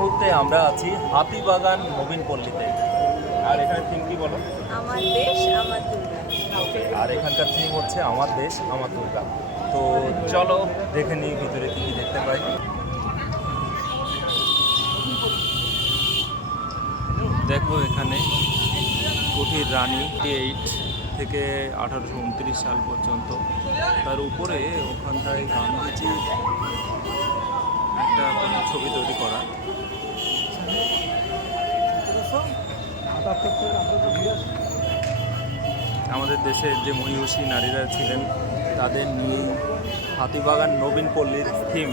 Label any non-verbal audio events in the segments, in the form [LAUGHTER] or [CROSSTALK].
মুহূর্তে আমরা আছি হাতিবাগান নবীন পল্লীতে। আর এখানে থিম কি বলো? আমার দেশ আমার দুর্গা। আর এখানকার থিম হচ্ছে আমার দেশ আমার দুর্গা। তো চলো দেখে নিই ভিতরে কি কি দেখতে পাই। দেখো এখানে কুঠির রানী এইট থেকে আঠারোশো উনত্রিশ সাল পর্যন্ত। তার উপরে ওখানটায় গান্ধীজি একটা ছবি তৈরি করা। আমাদের দেশের যে মহিষী নারীরা ছিলেন, তাদের নিয়ে হাতিবাগান নবীন পল্লীর থিম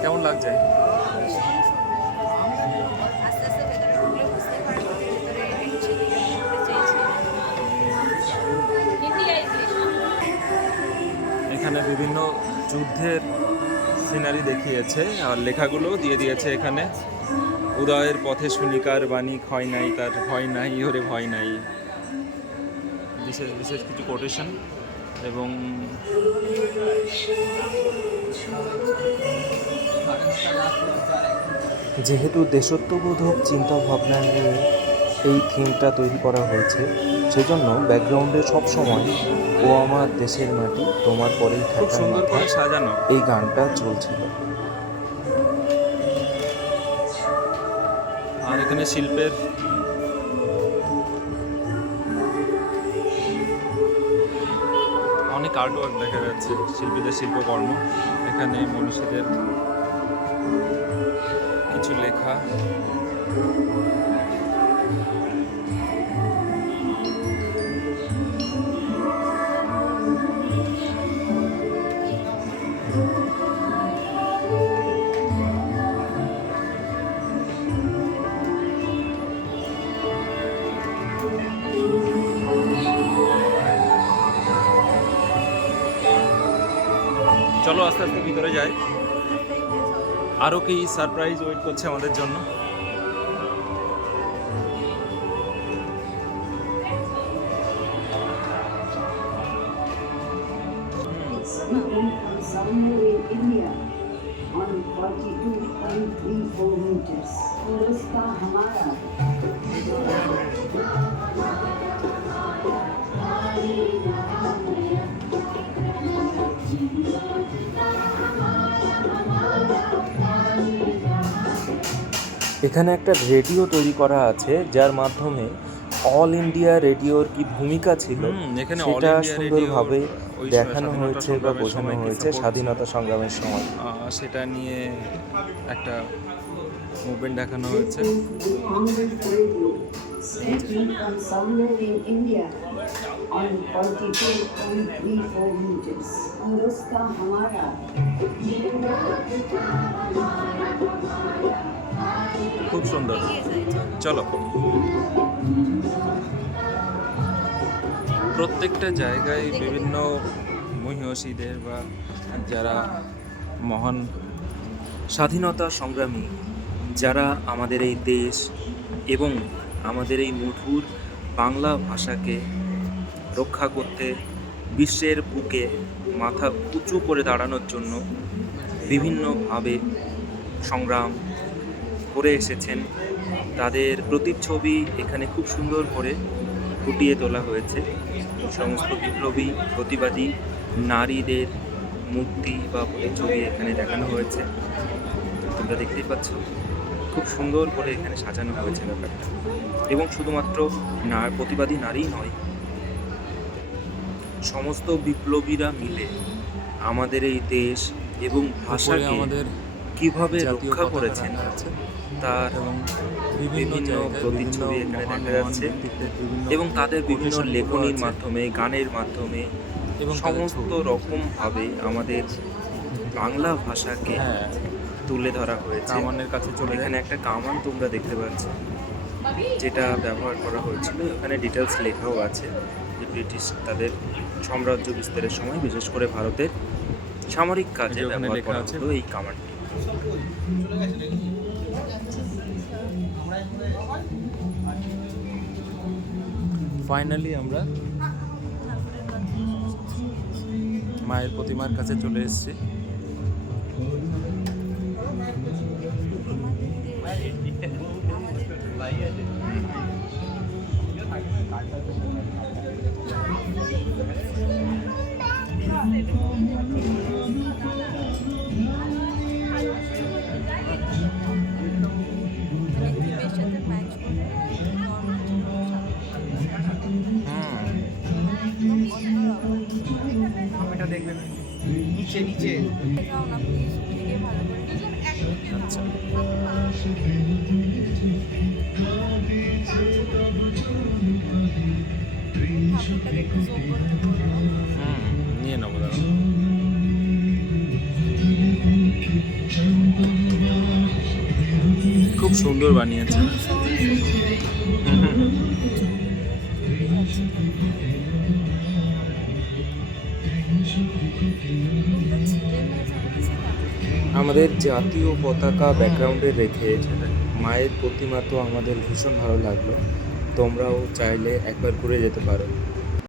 কেমন লাগছে? এখানে বিভিন্ন যুদ্ধের সিনারি দেখিয়েছে আর লেখাগুলো দিয়ে দিয়েছে এখানে। উদয়ের পথে শুনিকার বাণী, ক্ষয় নাই তার ভয় নাই, ওরে ভয় নাই। বিশেষ বিশেষ কিছু কোটেশন এবং যেহেতু দেশত্ববোধক চিন্তা ভাবনা নিয়ে এই থিমটা তৈরি করা হয়েছে। সেজন্য ব্যাকগ্রাউন্ডে সবসময় ও আমার দেশের মাটি তোমার পরেই খুব সুন্দর করে সাজানো। এই গানটা চলছিল। আর এখানে শিল্পের অনেক আর্টওয়ার্ক দেখা যাচ্ছে শিল্পীদের শিল্পকর্ম। এখানে মনীষীদের কিছু লেখা। চলো আস্তে আস্তে ভিতরে যাই। আরও কি সারপ্রাইজ ওয়েট করছে আমাদের জন্য? people from somewhere in India on 42.34 meters. Hindustan Hamara. এখানে একটা রেডিও তৈরি করা আছে যার মাধ্যমে অল ইন্ডিয়া রেডিওর কি ভূমিকা ছিল? সেটা সুন্দরভাবে দেখানো হয়েছে বা বোঝানো হয়েছে স্বাধীনতা সংগ্রামের সময়। সেটা নিয়ে একটা মুভমেন্ট দেখানো হয়েছে। খুব সুন্দর। চলো। প্রত্যেকটা জায়গায় বিভিন্ন মহিষীদের বা যারা মহান স্বাধীনতা সংগ্রামী, যারা আমাদের এই দেশ এবং আমাদের এই মধুর বাংলা ভাষাকে রক্ষা করতে বিশ্বের বুকে মাথা উঁচু করে দাঁড়ানোর জন্য বিভিন্নভাবে সংগ্রাম করে এসেছেন। তাদের প্রতিচ্ছবি এখানে খুব সুন্দর করে ফুটিয়ে তোলা হয়েছে। সমস্ত বিপ্লবী প্রতিবাদী নারীদের মূর্তি বা প্রতিচ্ছবি এখানে দেখানো হয়েছে। তোমরা দেখতেই পাচ্ছ খুব সুন্দর করে এখানে সাজানো হয়েছে ব্যাপারটা। এবং শুধুমাত্র না প্রতিবাদী নারী নয় সমস্ত বিপ্লবীরা মিলে আমাদের এই দেশ এবং ভাষাকে আমাদের কীভাবে রক্ষা করেছেন? তার বিভিন্ন প্রতিচ্ছবি এখানে দেখা যাচ্ছে এবং তাদের বিভিন্ন লেখনির মাধ্যমে গানের মাধ্যমে এবং সমস্ত রকমভাবে আমাদের বাংলা ভাষাকে হ্যাঁ। তুলে ধরা হয়েছে। কামানের কাছে চলে এখানে একটা কামান তোমরা দেখতে পাচ্ছ যেটা ব্যবহার করা হয়েছিল। এখানে ডিটেলস লেখাও আছে যে ব্রিটিশ তাদের সাম্রাজ্য বিস্তারের সময় বিশেষ করে ভারতের সামরিক কাজে ব্যবহার লেখা করা। হতো এই কামানটি। ফাইনালি আমরা মায়ের প্রতিমার কাছে চলে এসেছি Thank you. বলব হুম নিয়ে নেব দাদা খুব সুন্দর বানিয়েছে। [LAUGHS] আমাদের জাতীয় পতাকা ব্যাকগ্রাউন্ডে রেখে মায়ের প্রতিমা তো আমাদের ভীষণ ভালো লাগল। তোমরাও চাইলে একবার ঘুরে যেতে পারো।